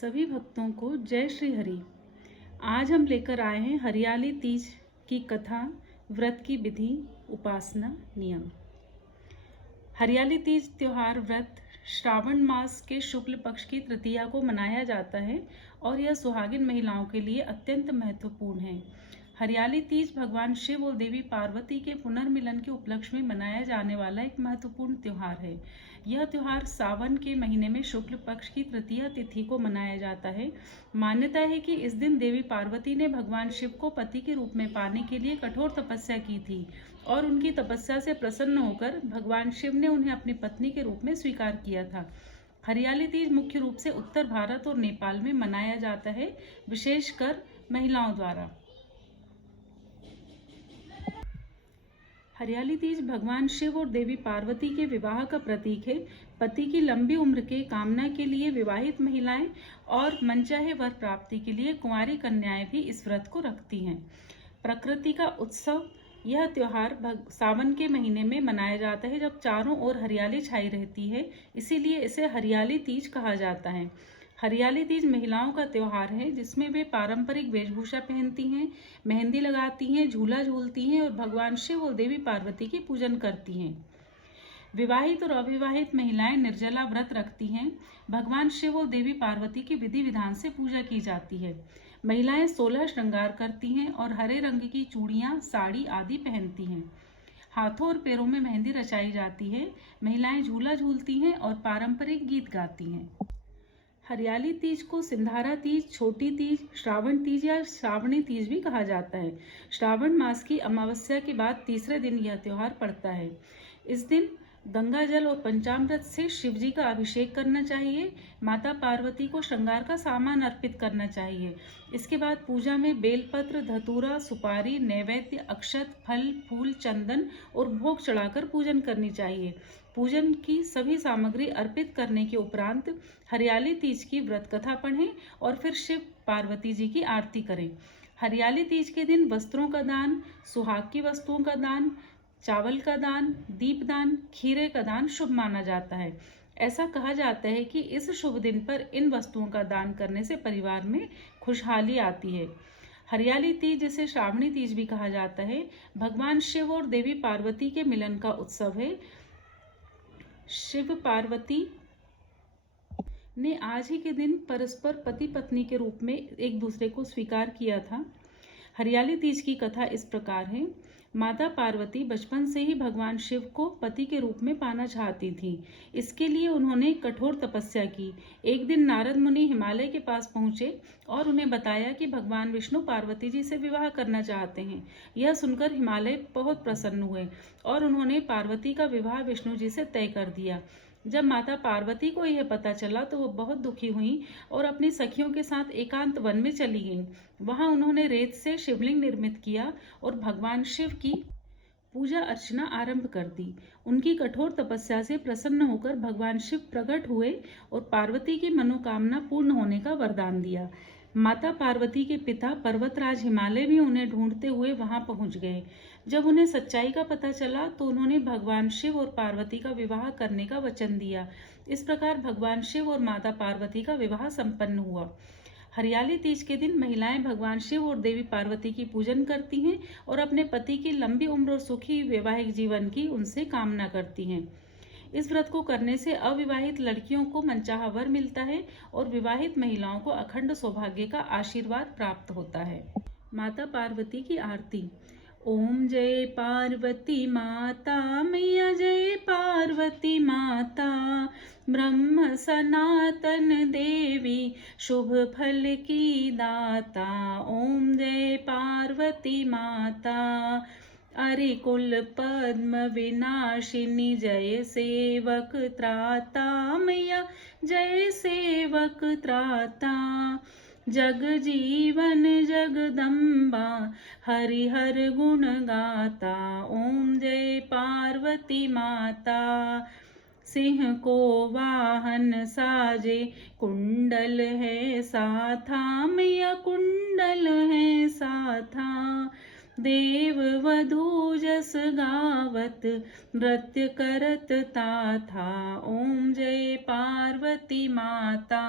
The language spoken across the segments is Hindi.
सभी भक्तों को जय श्री हरि। आज हम लेकर आए हैं हरियाली तीज की कथा, व्रत की विधि, उपासना, नियम। हरियाली तीज त्योहार व्रत श्रावण मास के शुक्ल पक्ष की तृतीया को मनाया जाता है और यह सुहागिन महिलाओं के लिए अत्यंत महत्वपूर्ण है। हरियाली तीज भगवान शिव और देवी पार्वती के पुनर्मिलन के उपलक्ष्य में मनाया जाने वाला एक महत्वपूर्ण त्योहार है। यह त्योहार सावन के महीने में शुक्ल पक्ष की तृतीया तिथि को मनाया जाता है। मान्यता है कि इस दिन देवी पार्वती ने भगवान शिव को पति के रूप में पाने के लिए कठोर तपस्या की थी और उनकी तपस्या से प्रसन्न होकर भगवान शिव ने उन्हें अपनी पत्नी के रूप में स्वीकार किया था। हरियाली तीज मुख्य रूप से उत्तर भारत और नेपाल में मनाया जाता है, विशेषकर महिलाओं द्वारा। हरियाली तीज भगवान शिव और देवी पार्वती के विवाह का प्रतीक है। पति की लंबी उम्र के कामना के लिए विवाहित महिलाएं और मनचाहे वर प्राप्ति के लिए कुंवारी कन्याएं भी इस व्रत को रखती हैं। प्रकृति का उत्सव यह त्योहार सावन के महीने में मनाया जाता है, जब चारों ओर हरियाली छाई रहती है, इसीलिए इसे हरियाली तीज कहा जाता है। हरियाली तीज महिलाओं का त्योहार है जिसमें वे पारंपरिक वेशभूषा पहनती हैं, मेहंदी लगाती हैं, झूला झूलती हैं और भगवान शिव और देवी पार्वती की पूजन करती हैं। विवाहित और अविवाहित महिलाएं निर्जला व्रत रखती हैं। भगवान शिव और देवी पार्वती की विधि विधान से पूजा की जाती है। महिलाएं 16 श्रृंगार करती हैं और हरे रंग की चूड़ियां, साड़ी आदि पहनती हैं। हाथों और पैरों में मेहंदी रचाई जाती है। महिलाएं झूला झूलती हैं और पारंपरिक गीत गाती हैं। हरियाली तीज को सिंधारा तीज, छोटी तीज, श्रावण तीज या श्रावणी तीज भी कहा जाता है। श्रावण मास की अमावस्या के बाद तीसरे दिन यह त्योहार पड़ता है। इस दिन गंगा जल और पंचामृत से शिव जी का अभिषेक करना चाहिए। माता पार्वती को श्रृंगार का सामान अर्पित करना चाहिए। इसके बाद पूजा में बेलपत्र, धतूरा, सुपारी, नैवेद्य, अक्षत, फल, फूल, चंदन और भोग चढ़ाकर पूजन करनी चाहिए। पूजन की सभी सामग्री अर्पित करने के उपरांत हरियाली तीज की व्रत कथा पढ़ें और फिर शिव पार्वती जी की आरती करें। हरियाली तीज के दिन वस्त्रों का दान, सुहाग की वस्तुओं का दान, चावल का दान, दीपदान, खीरे का दान शुभ माना जाता है। ऐसा कहा जाता है कि इस शुभ दिन पर इन वस्तुओं का दान करने से परिवार में खुशहाली आती है। हरियाली तीज, जिसे श्रावणी तीज भी कहा जाता है, भगवान शिव और देवी पार्वती के मिलन का उत्सव है। शिव पार्वती ने आज ही के दिन परस्पर पति पत्नी के रूप में एक दूसरे को स्वीकार किया था। हरियाली तीज की कथा इस प्रकार है। माता पार्वती बचपन से ही भगवान शिव को पति के रूप में पाना चाहती थी। इसके लिए उन्होंने कठोर तपस्या की। एक दिन नारद मुनि हिमालय के पास पहुंचे और उन्हें बताया कि भगवान विष्णु पार्वती जी से विवाह करना चाहते हैं। यह सुनकर हिमालय बहुत प्रसन्न हुए और उन्होंने पार्वती का विवाह विष्णु जी से तय कर दिया। जब माता पार्वती को यह पता चला तो वो बहुत दुखी हुई और अपनी सखियों के साथ एकांत वन में चली गईं। वहां उन्होंने रेत से शिवलिंग निर्मित किया और भगवान शिव की पूजा अर्चना आरंभ कर दी। उनकी कठोर तपस्या से प्रसन्न होकर भगवान शिव प्रकट हुए और पार्वती की मनोकामना पूर्ण होने का वरदान दिया। माता पार्वती के पिता पर्वतराज हिमालय भी उन्हें ढूंढते हुए वहां पहुंच गए। जब उन्हें सच्चाई का पता चला तो उन्होंने भगवान शिव और पार्वती का विवाह करने का वचन दिया। इस प्रकार भगवान शिव और माता पार्वती का विवाह संपन्न हुआ। हरियाली तीज के दिन महिलाएं भगवान शिव और देवी पार्वती की पूजन करती हैं और अपने पति की लंबी उम्र और सुखी वैवाहिक जीवन की उनसे कामना करती हैं। इस व्रत को करने से अविवाहित लड़कियों को मनचाहा वर मिलता है और विवाहित महिलाओं को अखंड सौभाग्य का आशीर्वाद प्राप्त होता है। माता पार्वती की आरती। ओम जय पार्वती माता, मैया जय पार्वती माता, ब्रह्म सनातन देवी, शुभ फल की दाता। ओम जय पार्वती माता, अरिकुल पद्म विनाशिनी, जय सेवक त्राता, मैया जय सेवक त्राता। जग जीवन जगदम्बा, हरिहर गुण गाता। ओम जय पार्वती माता, सिंह को वाहन साजे, कुंडल है साथा, मैया कुंडल है साथा। देव वधू जस गावत, नृत्य करत ताथा। ओम जय पार्वती माता।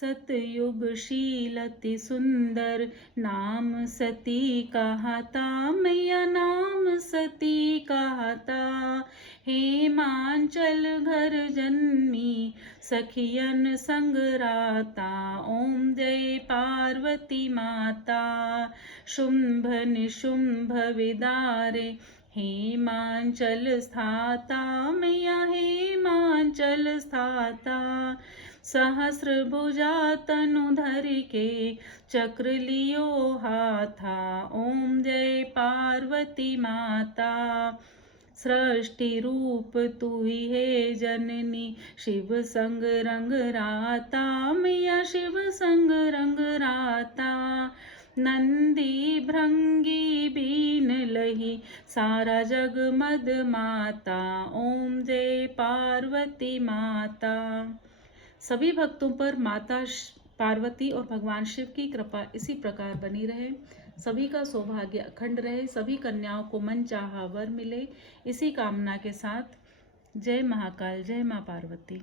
सतयुगशील अति सुंदर नाम सती कहता, मैया नाम सती कहता। हेमांचल घर जन्मी सखियन संग राता, ओम जय पार्वती माता। शुंभ निशुंभ विदारे हेमांचल स्थाता, मैया हेमांचल स्थाता। सहस्र भुजा तनु धरि के चक्र लियो हाथा, ओम जय पार्वती माता। सृष्टि रूप तू ही है जननी, शिव संग रंग राता, मैया शिव संग रंग राता। नंदी भृंगी बीन लही सारा जग मद माता, ओम जय पार्वती माता। सभी भक्तों पर माता पार्वती और भगवान शिव की कृपा इसी प्रकार बनी रहे, सभी का सौभाग्य अखंड रहे, सभी कन्याओं को मन चाहा वर मिले, इसी कामना के साथ जय महाकाल, जय मां पार्वती।